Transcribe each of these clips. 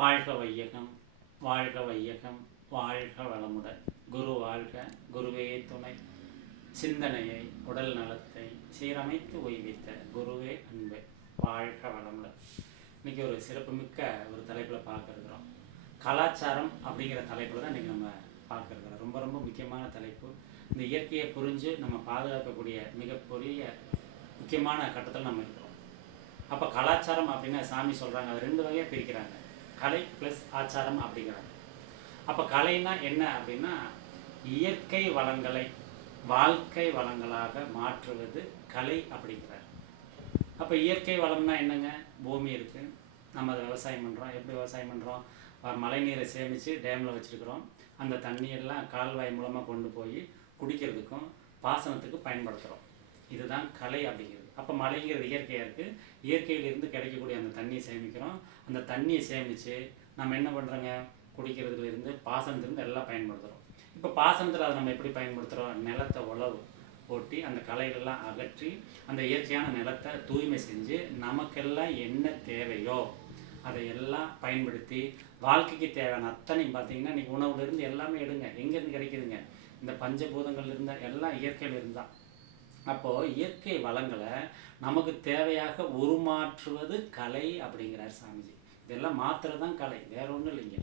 வாழ்க வையகம், வாழ்க வையகம், வாழ்க வளமுடன். குரு வாழ்க, குருவே துணை. சிந்தனையை, உடல் நலத்தை சீரமைத்து ஓய்வித்த குருவே அன்பு. வாழ்க வளமுடன். இன்றைக்கி ஒரு சிறப்புமிக்க ஒரு தலைப்பில் பார்க்குறோம். கலாச்சாரம் அப்படிங்கிற தலைப்பில் தான் இன்றைக்கி நம்ம பார்க்குறோம். ரொம்ப ரொம்ப முக்கியமான தலைப்பு. இந்த இயற்கையை புரிஞ்சு நம்ம பாதுகாக்கக்கூடிய மிகப்பெரிய முக்கியமான கட்டத்தில் நம்ம இருக்கிறோம். அப்போ கலாச்சாரம் அப்படின்னா சாமி சொல்கிறாங்க, அது 2 வகையாக பிரிக்கிறாங்க. கலை ப்ளஸ் ஆச்சாரம் அப்படிங்கிறாங்க. அப்போ கலைன்னா என்ன அப்படின்னா, இயற்கை வளங்களை வாழ்க்கை வளங்களாக மாற்றுவது கலை அப்படிங்கிறார். அப்போ இயற்கை வளம்னா என்னங்க? பூமி இருக்குது, நம்ம அதை விவசாயம் பண்ணுறோம். எப்படி விவசாயம் பண்ணுறோம்? மழை நீரை சேமித்து டேமில் வச்சுருக்கிறோம். அந்த தண்ணியெல்லாம் கால்வாய் மூலமாக கொண்டு போய் குடிக்கிறதுக்கும் பாசனத்துக்கு பயன்படுத்துகிறோம். இதுதான் கலை அப்படிங்கிறது. அப்போ மழைங்கிறது இயற்கையாக இருக்குது. இயற்கையிலிருந்து கிடைக்கக்கூடிய அந்த தண்ணியை சேமிக்கிறோம். அந்த தண்ணியை சேமித்து நம்ம என்ன பண்ணுறோங்க? குடிக்கிறதுலேருந்து பாசனத்துலேருந்து எல்லாம் பயன்படுத்துகிறோம். இப்போ பாசனத்தில் அதை நம்ம எப்படி பயன்படுத்துகிறோம்? நிலத்தை உழவு ஓட்டி அந்த களைகளெல்லாம் அகற்றி அந்த இயற்கையான நிலத்தை தூய்மை செஞ்சு நமக்கெல்லாம் என்ன தேவையோ அதையெல்லாம் பயன்படுத்தி வாழ்க்கைக்கு தேவையான அத்தனையும் பார்த்திங்கன்னா இன்றைக்கி உணவுலேருந்து எல்லாமே எடுங்க. எங்கேருந்து கிடைக்குதுங்க? இந்த பஞ்சபூதங்கள் இருந்தால் எல்லாம் இயற்கையில் இருந்தால். அப்போது இயற்கை வளங்களை நமக்கு தேவையாக உருமாற்றுவது கலை அப்படிங்கிறார் சாமிஜி. இதெல்லாம் மாற்றுறது தான் கலை, வேற ஒன்றும் இல்லைங்க.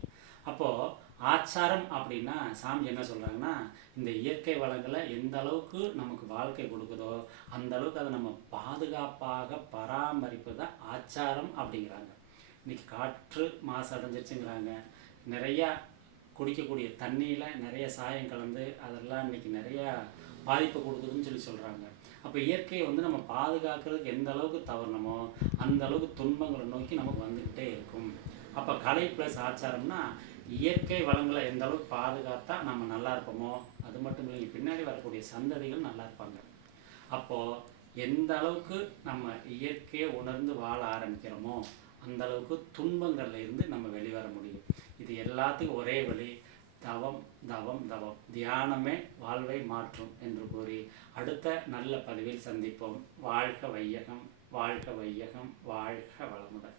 அப்போது ஆச்சாரம் அப்படின்னா சாமி என்ன சொல்கிறாங்கன்னா, இந்த இயற்கை வளங்களை எந்த அளவுக்கு நமக்கு வாழ்க்கை கொடுக்குதோ அந்த அளவுக்கு அதை நம்ம பாதுகாப்பாக பராமரிப்பது தான் ஆச்சாரம் அப்படிங்கிறாங்க. இன்றைக்கி காற்று மாசு அடைஞ்சிருச்சுங்கிறாங்க. நிறையா குடிக்கக்கூடிய தண்ணியில் நிறைய சாயம் கலந்து அதெல்லாம் இன்றைக்கி நிறையா பாதிப்பை கொடுக்குதுன்னு சொல்கிறாங்க. அப்போ இயற்கையை நம்ம பாதுகாக்கிறதுக்கு எந்த அளவுக்கு தவறணுமோ அந்த அளவுக்கு துன்பங்களை நோக்கி நமக்கு வந்துக்கிட்டே இருக்கும். அப்போ கலை ப்ளஸ் ஆச்சாரம்னா இயற்கை வளங்களை எந்த அளவுக்கு பாதுகாத்தா நம்ம நல்லா இருப்போமோ அது மட்டும் இல்லைங்க, பின்னாடி வரக்கூடிய சந்ததிகள் நல்லா இருப்பாங்க. அப்போது எந்த அளவுக்கு நம்ம இயற்கையை உணர்ந்து வாழ ஆரம்பிக்கிறோமோ அந்த அளவுக்கு துன்பங்கள்ல இருந்து நம்ம வெளிவர முடியும். இது எல்லாத்துக்கும் ஒரே வழி தவம், தவம், தவம். தியானமே வாழ்வை மாற்றும் என்று கூறி அடுத்த நல்ல பதிவில் சந்திப்போம். வாழ்க வையகம், வாழ்க வையகம், வாழ்க வளமுடன்.